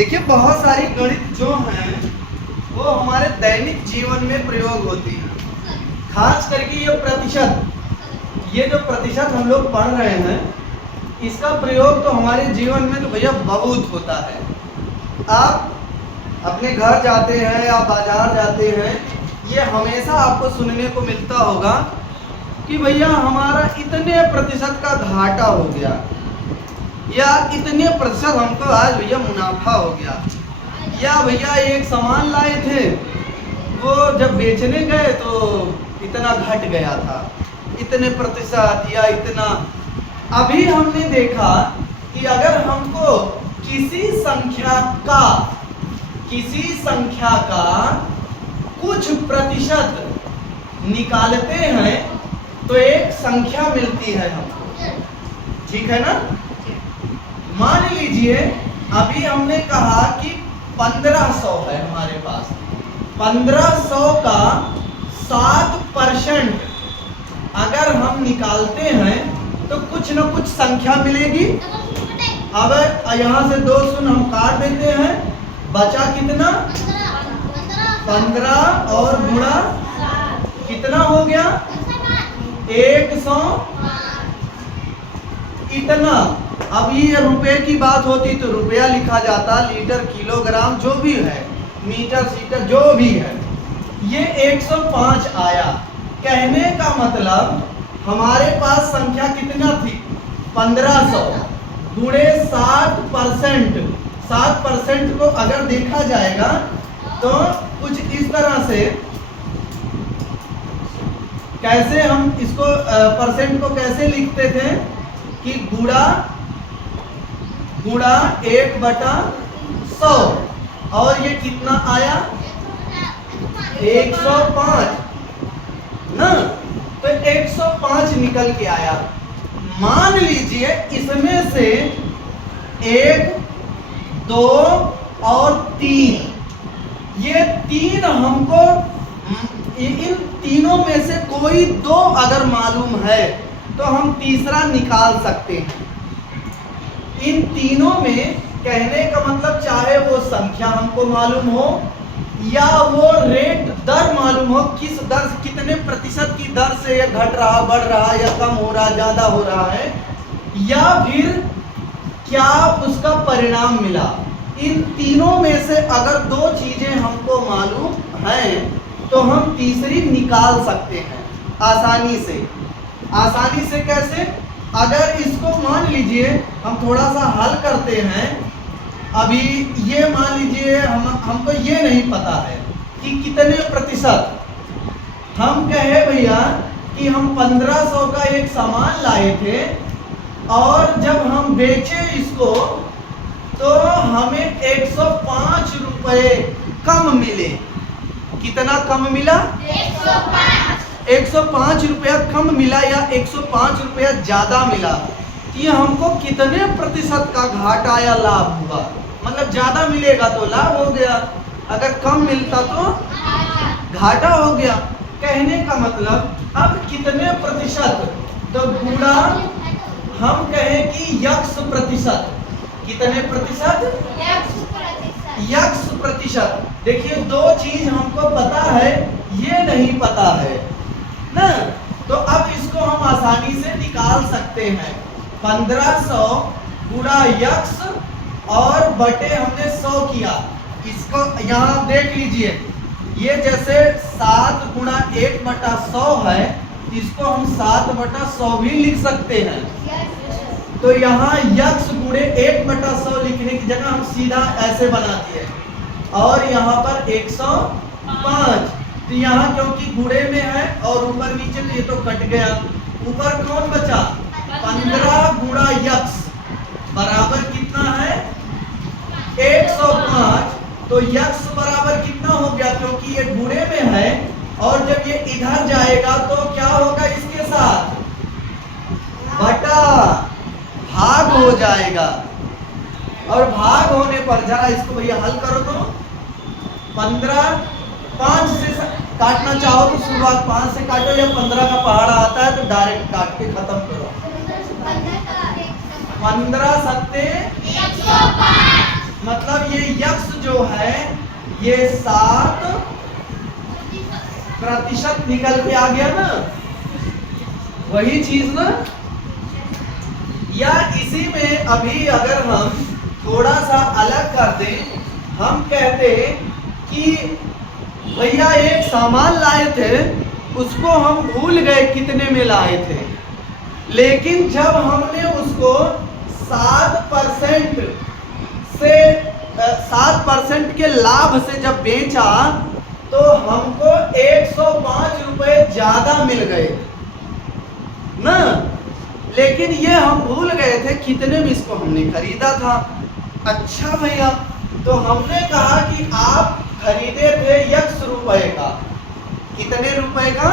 देखिए बहुत सारी गणित जो हैं वो हमारे दैनिक जीवन में प्रयोग होती है। खास करके ये जो प्रतिशत हम लोग पढ़ रहे हैं, इसका प्रयोग तो हमारे जीवन में तो भैया बहुत होता है। आप अपने घर जाते हैं या बाजार जाते हैं, ये हमेशा आपको सुनने को मिलता होगा कि भैया हमारा इतने प्रतिशत का घाटा हो गया, या इतने प्रतिशत हमको आज भैया मुनाफा हो गया, या भैया एक सामान लाए थे वो जब बेचने गए तो इतना घट गया था, इतने प्रतिशत या इतना। अभी हमने देखा कि अगर हमको किसी संख्या का कुछ प्रतिशत निकालते हैं तो एक संख्या मिलती है हमको, ठीक है ना। मान लीजिए अभी हमने कहा कि 1500 है हमारे पास, 1500 का 7% अगर हम निकालते हैं तो कुछ न कुछ संख्या मिलेगी। अब यहाँ से 2 शून्य हम काट देते हैं, बचा कितना 15 और गुणा कितना हो गया 100 इतना। अब ये रुपए की बात होती तो रुपया लिखा जाता, लीटर किलोग्राम जो भी है, मीटर सीटर जो भी है। ये 105 आया। कहने का मतलब हमारे पास संख्या कितना थी 1500 गुणे 7%। 7% को अगर देखा जाएगा तो कुछ इस तरह से, कैसे हम इसको परसेंट को कैसे लिखते थे कि गुणा 1/100, और ये कितना आया 105 ना, तो 105 निकल के आया। मान लीजिए इसमें से 1, 2 और 3, ये 3 हमको, इन तीनों में से कोई 2 अगर मालूम है तो हम तीसरा निकाल सकते हैं। इन तीनों में कहने का मतलब चाहे वो संख्या हमको मालूम हो या वो रेट दर मालूम हो, किस दर से, कितने प्रतिशत की दर से ये घट रहा, बढ़ रहा, या कम हो रहा, ज्यादा हो रहा है, या फिर क्या उसका परिणाम मिला। इन तीनों में से अगर 2 चीजें हमको मालूम हैं तो हम तीसरी निकाल सकते हैं आसानी से। आसानी से कैसे? अगर इसको मान लीजिए हम थोड़ा सा हल करते हैं। अभी ये मान लीजिए हमको ये नहीं पता है कि कितने प्रतिशत। हम कहे भैया कि हम 1500 का एक सामान लाए थे और जब हम बेचे इसको तो हमें 105 रुपए कम मिले। कितना कम मिला 105 रुपया कम मिला या 105 रुपया ज्यादा मिला। कि हमको कितने प्रतिशत का घाटा या लाभ हुआ, मतलब ज्यादा मिलेगा तो लाभ हो गया, अगर कम मिलता तो घाटा हो गया। कहने का मतलब अब कितने प्रतिशत, तो गुणा हम कहें कि x प्रतिशत। कितने प्रतिशत x प्रतिशत। देखिए 2 चीज हमको पता है, ये नहीं पता है ना, तो अब इसको हम आसानी से निकाल सकते हैं। 1500 गुणा x और बटे हमने 100 किया। इसको यहाँ देख लीजिए, ये जैसे 7 गुणा 1/100 है, इसको हम 7/100 भी लिख सकते हैं। तो यहाँ x गुणे 1/100 लिखने की जगह हम सीधा ऐसे बना दिए, और यहाँ पर 105। तो यहाँ क्योंकि गुणे में है और ऊपर नीचे तो ये तो कट गया, ऊपर कौन बचा 15 गुणा x बराबर कितना है 105। तो x बराबर कितना हो गया, क्योंकि ये गुणे में है और जब ये इधर जाएगा तो क्या होगा, इसके साथ बटा भाग हो जाएगा। और भाग होने पर जरा इसको भैया हल करो तो 15, 5 से काटना चाहो तो शुरुआत 5 से काटो, या 15 का पहाड़ा आता है तो डायरेक्ट काट के खत्म करो। 15 सत्ते 105। मतलब ये यक्स जो है ये 7% निकल के आ गया ना, वही चीज ना। या इसी में अभी अगर हम थोड़ा सा अलग कर दें, हम कहते कि भैया एक सामान लाए थे, उसको हम भूल गए कितने में लाए थे, लेकिन जब हमने उसको 7% से 7% के लाभ से जब बेचा तो हमको 105 रुपए ज्यादा मिल गए ना। लेकिन ये हम भूल गए थे कितने में इसको हमने खरीदा था। अच्छा भैया, तो हमने कहा कि आप खरीदे थे यक्स रुपए का। कितने रुपए का?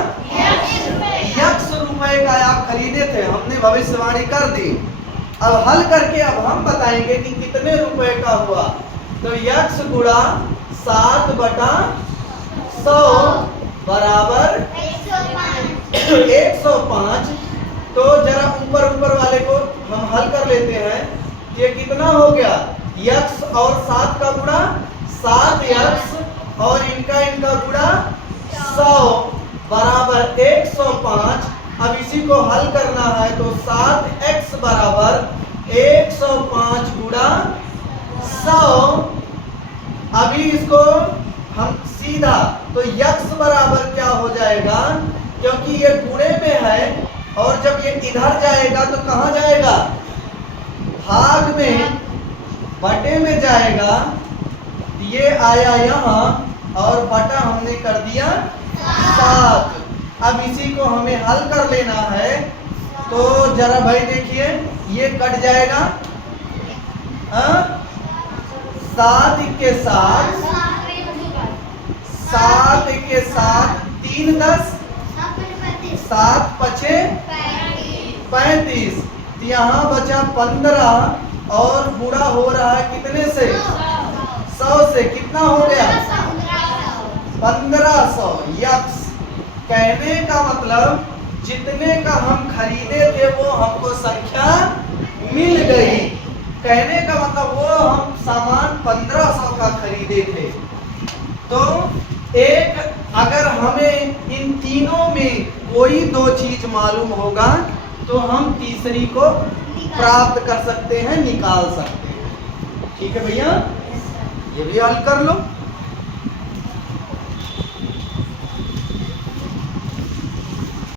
यक्स रुपए का आप खरीदे थे, हमने भविष्यवाणी कर दी। अब हल करके अब हम बताएंगे कि कितने रुपए का हुआ। तो यक्स गुणा 7/100 बराबर 105। तो जरा ऊपर ऊपर वाले को हम हल कर लेते हैं। ये कितना हो गया? यक्स और 7 का गुणा 7 यक्स और इनका गुणा 100 बराबर 105। अब इसी को हल करना है तो 7x बराबर 105 गुणा 100। अभी इसको हम सीधा तो यक्स बराबर क्या हो जाएगा, क्योंकि ये गुणे में है और जब ये इधर जाएगा तो कहां जाएगा? भाग में, बटे में जाएगा। ये आया यहाँ और बटा हमने कर दिया 7। अब इसी को हमें हल कर लेना है। तो जरा भाई देखिए, ये कट जाएगा 7 के साथ 3 10 7 5 35। यहाँ बचा 15 और गुणा हो रहा है कितने से? 100 से। कितना हो गया? 1500 यक्स। कहने का मतलब जितने का हम खरीदे थे वो हमको संख्या मिल गई। कहने का मतलब वो हम सामान 1500 का खरीदे थे। तो एक अगर हमें इन तीनों में कोई दो चीज मालूम होगा तो हम तीसरी को प्राप्त कर सकते हैं, निकाल सकते हैं। ठीक है भैया, ये भी हल कर लो।